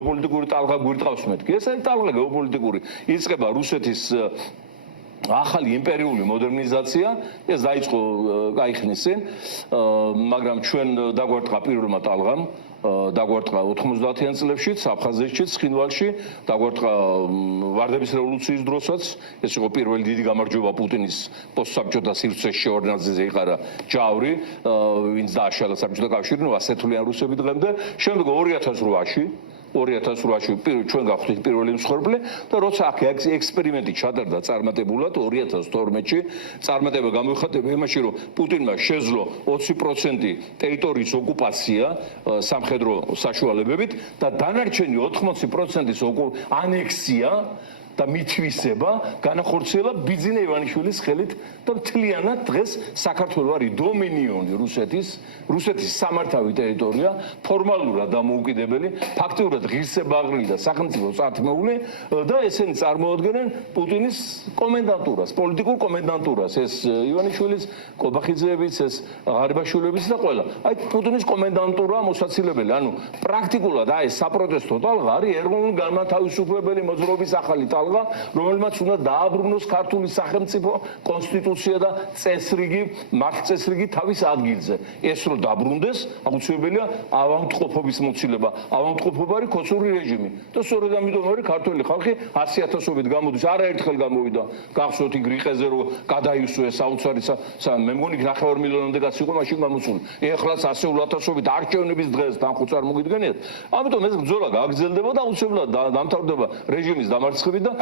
პოლიტიკური ტალღა გვირტყავს მეთქი. ეს არის ტალღა გეოპოლიტიკური. იწყება რუსეთის ახალი იმპერიული მოდერნიზაცია, ეს დაიწყო გაიხსნის წინ, მაგრამ ჩვენ დაგვარტყა პირველმა ტალღამ, დაგვარტყა 90-იან წლებშიც, აფხაზეთშიც, ცხინვალში, დაგვარტყა ვარდების რევოლუციის დროსაც, ეს იყო პირველი დიდი გამარჯვება პუტინის პოსტსაბჭოთა სივრცეში ორგანიზაციაზე იყარა ჯავრი, ვინც დააშალა საბჭოთა კავშირი, ასე თვლიან რუსები დღემდე. შემდეგ 2008-ში ჩვენ გავხდით პირველი მსხვერპლი და როცა აქ ექსპერიმენტი ჩატარდა წარმატებულად 2012-ში, წარმატება გამოიხატება იმაში, რომ პუტინმა შეძლო 20% ტერიტორიის ოკუპაცია სამხედრო საშუალებებით და დანარჩენი 80%-ის ანექსია და მithვისება განახორციელა ბიძინა ივანიშვილის ხელით და მთლიანად დღეს საქართველოს არის დომინიონი რუსეთის სამართავი ტერიტორია, ფორმალურად დამოუკიდებელი, ფაქტიურად ღირსებაღლი და სახელმწიფო წართმეული და ესენი წარმოადგენენ პუტინის კომენდანტურას, პოლიტიკურ კომენდანტურას, ეს ივანიშვილის, კობახიძეების, ეს ღარიბაშვილების და ყველა. აი პუტინის კომენდანტურა მოსაცილებელი, ანუ პრაქტიკულად აი საპროტესტო ტალღა არის ეროვნული განმათავისუფლებელი მოძრაობის ახალი ტალღა, რომელმაც უნდა დააბრუნოს ქართული სახელმწიფო კონსტიტუცია და წესრიგი, მართლწესრიგი თავის ადგილზე. ეს რომ დაბრუნდეს, აუცილებელია ავადმყოფობის მოცილება. ავადმყოფობა არის ქოცური რეჟიმი და სწორედ ამიტომ არის ქართული ხალხი 100,000-ობით გამოდის, არაერთხელ გამოვიდა. გახსოვთ იქ რიყეზე რომ გადაივსო ეს საოცარი მე მგონი 9 მილიონამდე კაცი იყო მაშინ გამოსული. ეხლაც 100,000-ობით არჩევნების დღეს თანხო წარმოგიდგენიათ. ამიტომ ეს ბრძოლა გაგრძელდება და აუცილებლად დამთავრდება რეჟიმის დამარცხებით და